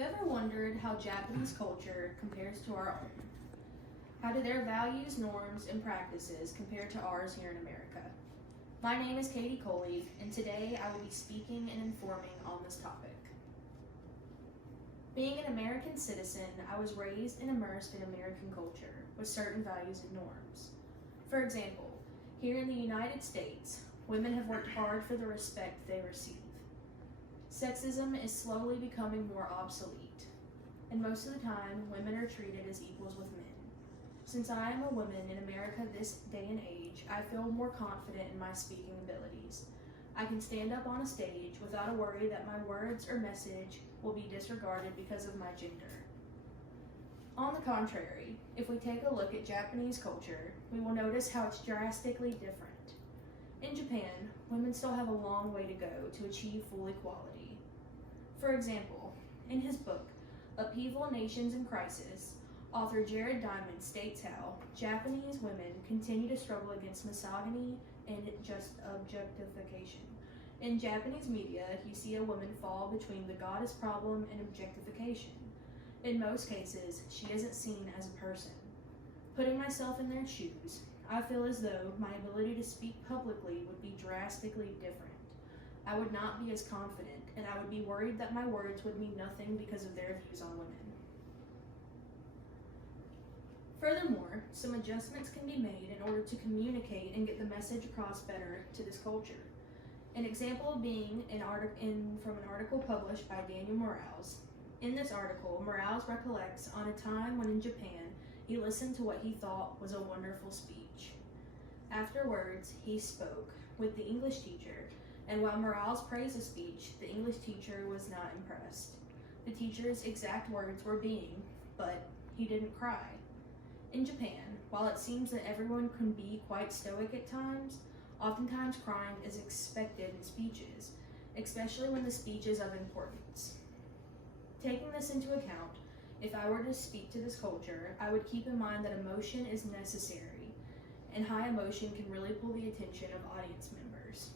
you ever wondered how Japanese culture compares to our own? How do their values, norms, and practices compare to ours here in America? My name is Katie Coley, and today I will be speaking and informing on this topic. Being an American citizen, I was raised and immersed in American culture with certain values and norms. For example, here in the United States, women have worked hard for the respect they receive. Sexism is slowly becoming more obsolete, and most of the time, women are treated as equals with men. Since I am a woman in America this day and age, I feel more confident in my speaking abilities. I can stand up on a stage without a worry that my words or message will be disregarded because of my gender. On the contrary, if we take a look at Japanese culture, we will notice how it's drastically different. In Japan, women still have a long way to go to achieve full equality. For example, in his book, Upheaval, Nations in Crisis, author Jared Diamond states how Japanese women continue to struggle against misogyny and just objectification. In Japanese media, you see a woman fall between the goddess problem and objectification. In most cases, she isn't seen as a person. Putting myself in their shoes, I feel as though my ability to speak publicly would be drastically different. I would not be as confident, and I would be worried that my words would mean nothing because of their views on women. Furthermore, some adjustments can be made in order to communicate and get the message across better to this culture. An example being from an article published by Daniel Morales. In this article, Morales recollects on a time when in Japan, he listened to what he thought was a wonderful speech. Afterwards, he spoke with the English teacher, and while Morales praised the speech, the English teacher was not impressed. The teacher's exact words were being, "But he didn't cry." In Japan, while it seems that everyone can be quite stoic at times, oftentimes crying is expected in speeches, especially when the speech is of importance. Taking this into account, if I were to speak to this culture, I would keep in mind that emotion is necessary, and high emotion can really pull the attention of audience members.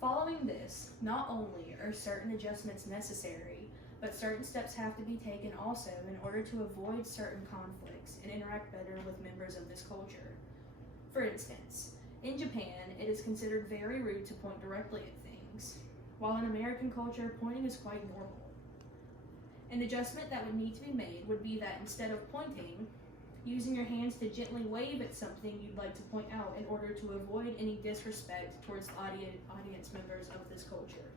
Following this, not only are certain adjustments necessary, but certain steps have to be taken also in order to avoid certain conflicts and interact better with members of this culture. For instance, in Japan, it is considered very rude to point directly at things, while in American culture, pointing is quite normal. An adjustment that would need to be made would be that instead of pointing, using your hands to gently wave at something you'd like to point out in order to avoid any disrespect towards the audience members of this culture.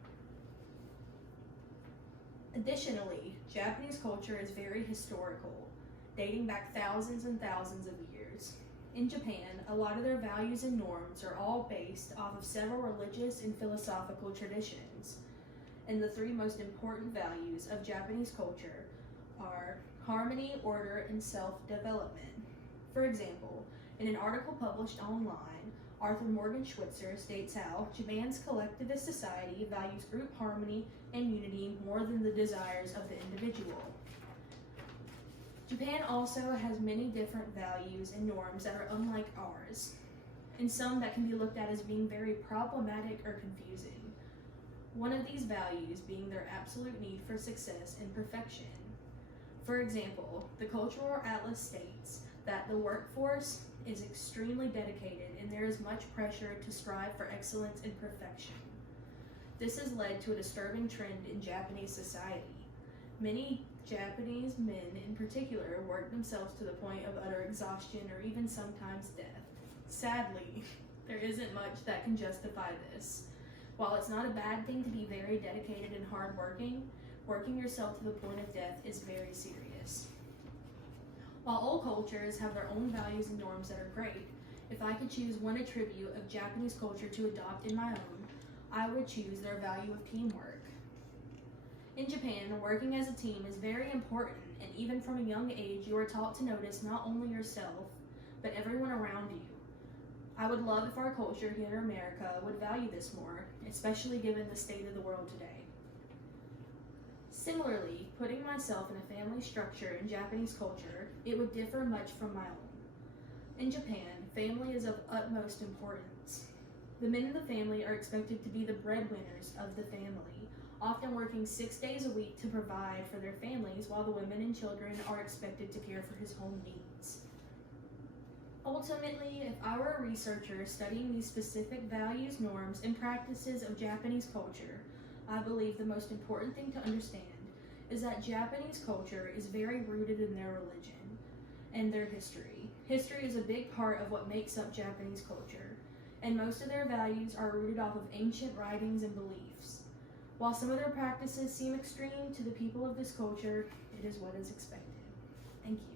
Additionally, Japanese culture is very historical, dating back thousands and thousands of years. In Japan, a lot of their values and norms are all based off of several religious and philosophical traditions. And the three most important values of Japanese culture are harmony, order, and self-development. For example, in an article published online, Arthur Morgan Schweitzer states how Japan's collectivist society values group harmony and unity more than the desires of the individual. Japan also has many different values and norms that are unlike ours, and some that can be looked at as being very problematic or confusing. One of these values being their absolute need for success and perfection. For example, the Cultural Atlas states that the workforce is extremely dedicated and there is much pressure to strive for excellence and perfection. This has led to a disturbing trend in Japanese society. Many Japanese men in particular work themselves to the point of utter exhaustion or even sometimes death. Sadly, there isn't much that can justify this. While it's not a bad thing to be very dedicated and hardworking, working yourself to the point of death is very serious. While all cultures have their own values and norms that are great, if I could choose one attribute of Japanese culture to adopt in my own, I would choose their value of teamwork. In Japan, working as a team is very important, and even from a young age, you are taught to notice not only yourself, but everyone around you. I would love if our culture here in America would value this more, especially given the state of the world today. Similarly, putting myself in a family structure in Japanese culture, it would differ much from my own. In Japan, family is of utmost importance. The men in the family are expected to be the breadwinners of the family, often working 6 days a week to provide for their families while the women and children are expected to care for his home needs. Ultimately, if I were a researcher studying these specific values, norms, and practices of Japanese culture, I believe the most important thing to understand is that Japanese culture is very rooted in their religion and their history. History is a big part of what makes up Japanese culture, and most of their values are rooted off of ancient writings and beliefs. While some of their practices seem extreme to the people of this culture, it is what is expected. Thank you.